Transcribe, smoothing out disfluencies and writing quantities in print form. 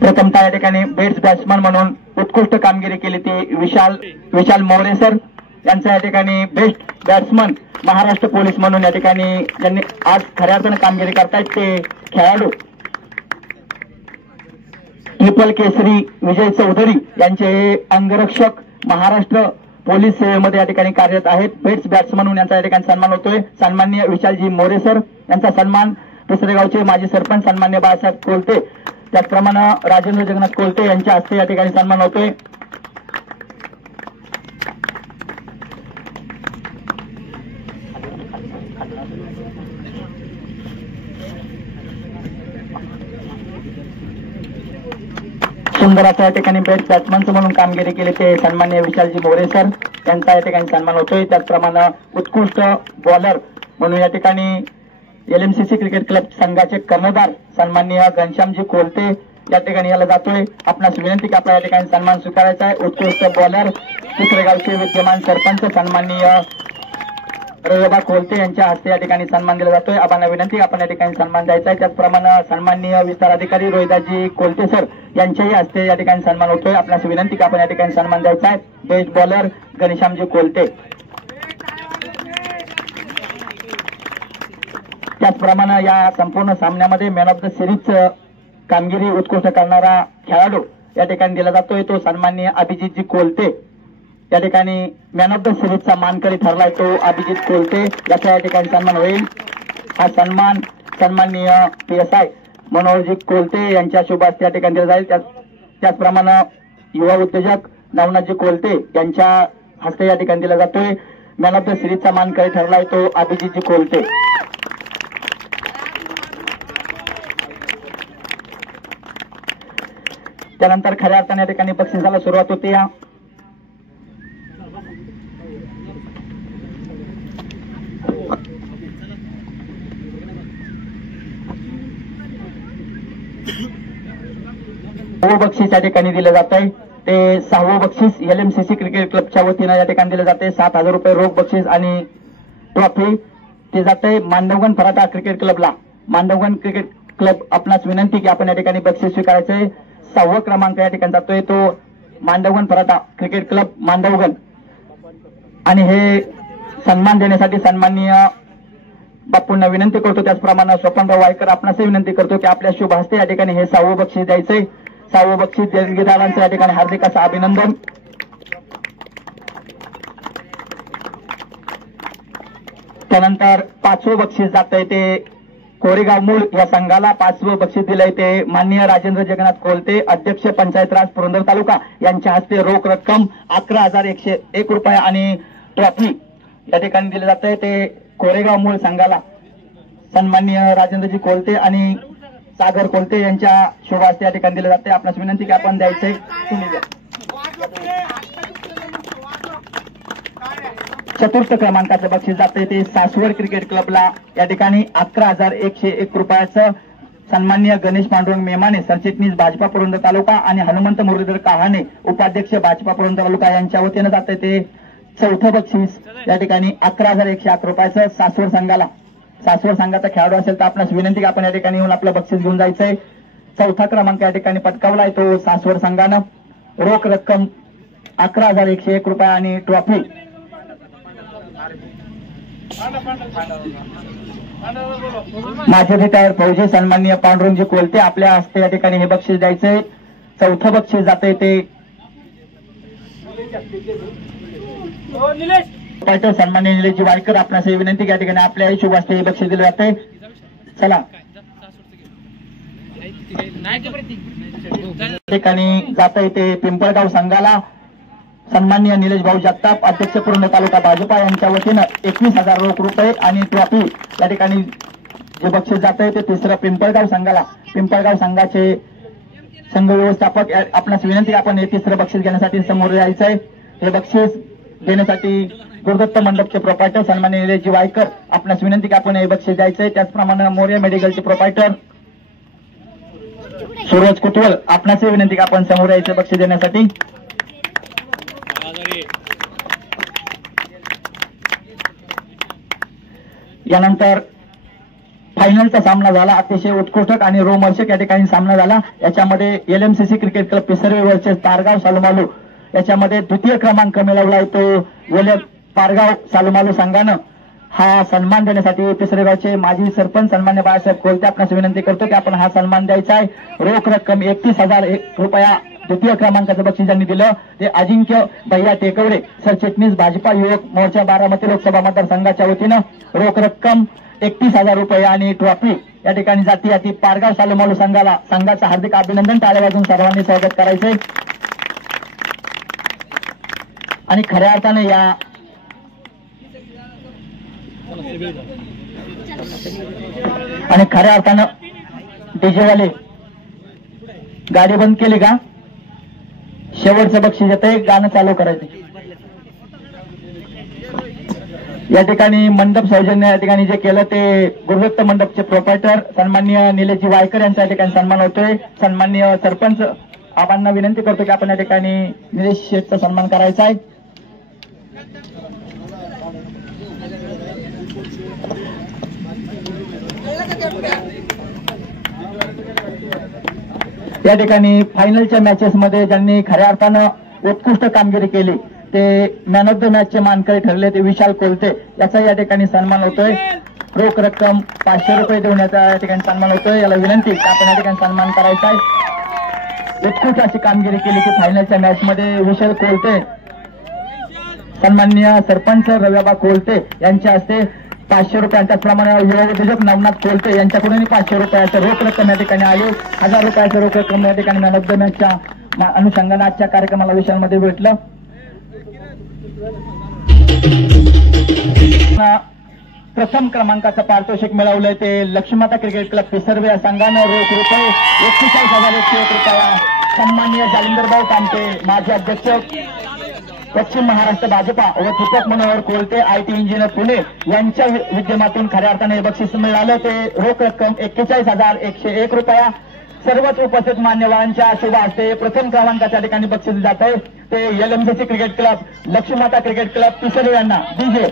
प्रथमतः या ठिकाणी बेस्ट बॅट्समन म्हणून उत्कृष्ट कामगिरी केली ती विशाल मोरे सर यांचा या ठिकाणी बेस्ट बॅट्समन महाराष्ट्र पोलीस म्हणून या ठिकाणी ज्यांनी आज खऱ्या अर्थाने कामगिरी करतायत ते खेळाडू ट्रिपल केसरी विजय चौधरी यांचे अंगरक्षक महाराष्ट्र पोलीस सेवेमध्ये या ठिकाणी कार्यरत आहेत. बेस्ट बॅट्समन म्हणून यांचा या ठिकाणी सन्मान होतोय. सन्माननीय विशालजी मोरे सर यांचा सन्मान पिसरेगावचे माजी सरपंच सन्माननीय बाळासाहेब कोलते त्याचप्रमाणे राजेंद्र जगन्नाथ कोलते यांच्या हस्ते या ठिकाणी सन्मान होतोय. सुंदर अशा या ठिकाणी बेस्ट बॅट्समन म्हणून कामगिरी केली ते सन्माननीय विशालजी मोरे सर यांचा या ठिकाणी सन्मान होतोय. त्याचप्रमाणे उत्कृष्ट बॉलर म्हणून या ठिकाणी LMCC क्रिकेट क्लब संघाचे कर्णधार सन्माननीय घनश्यामजी कोलते या ठिकाणी याला जातोय. आपणास विनंती की आपल्या या ठिकाणी सन्मान स्वीकारायचा आहे. उत्कृष्ट बॉलर पिसरेगावचे विद्यमान सरपंच सन्माननीय रविबा कोलते यांच्या हस्ते या ठिकाणी सन्मान दिला जातोय. आपण विनंती आपण या ठिकाणी सन्मान द्यायचा आहे. त्याचप्रमाणे सन्माननीय विस्तार अधिकारी रोहिदासजी कोलते सर यांच्याही हस्ते या ठिकाणी सन्मान होतोय. आपल्यास विनंती की आपण या ठिकाणी सन्मान द्यायचा आहे. Best bowler Ghanshyamji Kolte. त्याचप्रमाणे या संपूर्ण सामन्यामध्ये मॅन ऑफ द सिरीज कामगिरी उत्कृष्ट करणारा खेळाडू या ठिकाणी दिला जातोय तो सन्माननीय अभिजितजी कोलते. या ठिकाणी मॅन ऑफ द सिरीजचा मानकरी ठरलाय तो अभिजित कोलते याचा या ठिकाणी सन्मान होईल. हा सन्मान सन्माननीय PSI मनोहरजी कोलते यांच्या शुभ हस्ते या ठिकाणी दिला जाईल. त्याचप्रमाणे युवा उद्योजक नवनाथजी कोलते यांच्या हस्ते या ठिकाणी दिला जातोय. मॅन ऑफ द सिरीजचा मानकरी ठरलाय तो अभिजितजी कोलते. त्यानंतर खऱ्या अर्थाने या ठिकाणी बक्षिसाला सुरुवात होते. बक्षीस या ठिकाणी दिलं जात आहे ते 6वं बक्षीस LMCC क्रिकेट क्लबच्या वतीनं या ठिकाणी दिलं जाते. 7,000 रुपये रोख बक्षीस आणि ट्रॉफी ते जाते मांडवगण फराटा क्रिकेट क्लबला. मांडवगण क्रिकेट क्लब आपणास विनंती की आपण या ठिकाणी बक्षीस स्वीकारायचे. 6वा क्रमांक या ठिकाणी जातोय तो मांडवगण फराटा क्रिकेट क्लब मांडवगण. आणि हे सन्मान देण्यासाठी सन्माननीय बापूंना विनंती करतो. त्याचप्रमाणे स्वपनराव वायकर आपणासही विनंती करतो की आपल्या शुभ हस्ते या ठिकाणी हे 6वं बक्षीस द्यायचंय. 6वं बक्षीस देणगीदारांचं या ठिकाणी हार्दिक असं अभिनंदन. त्यानंतर 5वं बक्षीस जात आहे ते कोरेगाव मूळ या संघाला. 5वं बक्षीस दिलंय ते माननीय राजेंद्र जगन्नाथ कोलते अध्यक्ष पंचायत राज पुरंदर तालुका यांच्या हस्ते रोख रक्कम 11,101 रुपये आणि ट्रॉफी या ठिकाणी दिले जात आहे ते कोरेगाव मूळ संघाला. सन्माननीय राजेंद्रजी कोलते आणि सागर कोलते यांच्या शुभ हस्ते या ठिकाणी दिले जाते. आपणास विनंती की आपण द्यायचंय. चतुर्थ क्रमांकाचं बक्षीस जाते ते सासवड क्रिकेट क्लबला. या ठिकाणी 11,101 रुपयाचं सन्माननीय गणेश पांडुरंग मेमाने सरचिटणीस भाजपा पुरंदर तालुका आणि हनुमंत मुरलीधर कहाणे उपाध्यक्ष भाजपा पुरंदर तालुका यांच्या वतीनं जाते ते 4थं बक्षीस या ठिकाणी 11,108 रुपयाचं सासवड संघाला. सासवड संघाचा खेळाडू असेल तर आपल्यास विनंती की आपण या ठिकाणी येऊन आपलं बक्षीस घेऊन जायचंय. 4था क्रमांक या ठिकाणी पटकावलाय तो सासवड संघानं. रोख रक्कम 11,101 रुपये आणि ट्रॉफी. माझे रिटायर फौजी सन्माननीय पांडुरंगजी कोलते आपल्या हस्ते या ठिकाणी हे बक्षीस द्यायचंय. 4थं बक्षीस जाते ते सन्माननीय निलेशजी वायकर आपणास विनंती या ठिकाणी आपल्या शुभ हस्ते हे बक्षीस दिले जाते. चला ठिकाणी जाता येते पिंपळगाव संघाला. सन्माननीय निलेश भाऊ जगताप अध्यक्ष पुरंदर तालुका भाजपा यांच्या वतीनं 21,000 रोख रुपये आणि ट्रॉफी या ठिकाणी जे बक्षीस जात आहे ते 3रं पिंपळगाव संघाला. पिंपळगाव संघाचे संघ व्यवस्थापक आपणास विनंती आपण हे 3रं बक्षीस घेण्यासाठी समोर यायचंय. हे बक्षीस देण्यासाठी गुरुदत्त मंडपचे प्रोपायटर सन्माननीय निलेशजी वायकर आपणास विनंती की आपण हे बक्षीस द्यायचंय. त्याचप्रमाणे मोर्या मेडिकलचे प्रोपायटर सूरज कुतवल आपणासही विनंती की आपण समोर यायचं बक्षीस देण्यासाठी. यानंतर फायनलचा सामना झाला. अतिशय उत्कृष्ट आणि रोमहर्षक या ठिकाणी सामना झाला. याच्यामध्ये LMCC cricket club Pisarve versus Pargaon Salumalu याच्यामध्ये द्वितीय क्रमांक मिळवलाय तो पारगाव सालुमालू संघानं. हा सन्मान देण्यासाठी पिसरेगावचे माजी सरपंच सन्मान्य बाळासाहेब कोलते आपणास विनंती करतो की आपण हा सन्मान द्यायचा आहे. रोख रक्कम 31,000 रुपया द्वितीय क्रमांकाचं बक्षीस ज्यांनी दिलं ते अजिंक्य भैया टेकवडे सरचिटणीस भाजपा युवक मोर्चा बारामती लोकसभा मतदारसंघाच्या वतीनं रोख रक्कम 31,000 रुपये आणि ट्रॉफी या ठिकाणी जाती पारगाव सालुमालू संघाचं हार्दिक अभिनंदन. टाळ्या वाजवून सर्वांनी स्वागत करायचंय. आणि खऱ्या अर्थाने डीजेवाले गाडी बंद केली का? शेवटचं बक्षीस येतंय, गाणं चालू करायचं. या ठिकाणी मंडप सौजन्य या ठिकाणी जे केलं ते गुरुदत्त मंडपचे प्रोप्रायटर सन्माननीय निलेशजी वायकर यांचा या ठिकाणी सन्मान होतोय. सन्माननीय सरपंच आबांना विनंती करतो की आपण या ठिकाणी निलेश शेठचा सन्मान करायचा आहे. या ठिकाणी फायनलच्या मॅचेस मध्ये ज्यांनी खऱ्या अर्थानं उत्कृष्ट कामगिरी केली ते मॅन ऑफ द मॅचचे मानकरी ठरले ते विशाल कोलते याचा या ठिकाणी सन्मान होतोय. रोख रक्कम 500 रुपये देण्याचा या ठिकाणी सन्मान होतोय. याला विनंती की आपण या ठिकाणी सन्मान करायचा आहे. उत्कृष्ट अशी कामगिरी केली की फायनलच्या मॅच मध्ये विशाल कोलते सन्माननीय सरपंच रव्याबा कोलते यांच्या हस्ते 500 रुपये. त्याचप्रमाणे युवा उद्योजक नवनाथ कोलते यांच्याकडून 500 रुपयाचं रोख रक्कम या ठिकाणी आली. 1000 रुपयाचं रोख रक्कम या ठिकाणी मॅन ऑफ द मॅचच्या अनुषंगाने आजच्या कार्यक्रमाला विशालमध्ये भेटलं. प्रथम क्रमांकाचं पारितोषिक मिळवलंय ते लक्ष्मीमाता क्रिकेट क्लब पिसर्वे या संघानं रोख रुपये 41,101 रुपया. सन्माननीय जालिंदरभाऊ कामते माजी अध्यक्ष पश्चिम महाराष्ट्र भाजपा व दीपक मनोहर कोलते IT इंजिनियर पुणे यांच्या विद्यमातून खऱ्या अर्थाने बक्षीस मिळालं ते रोख रक्कम 41,101 रुपया. सर्वच उपस्थित मान्यवरांच्या शुभ हस्ते प्रथम क्रमांकाच्या ठिकाणी बक्षीस जात आहे ते LMCC cricket club Laxmimata cricket club Pisarve यांना DJ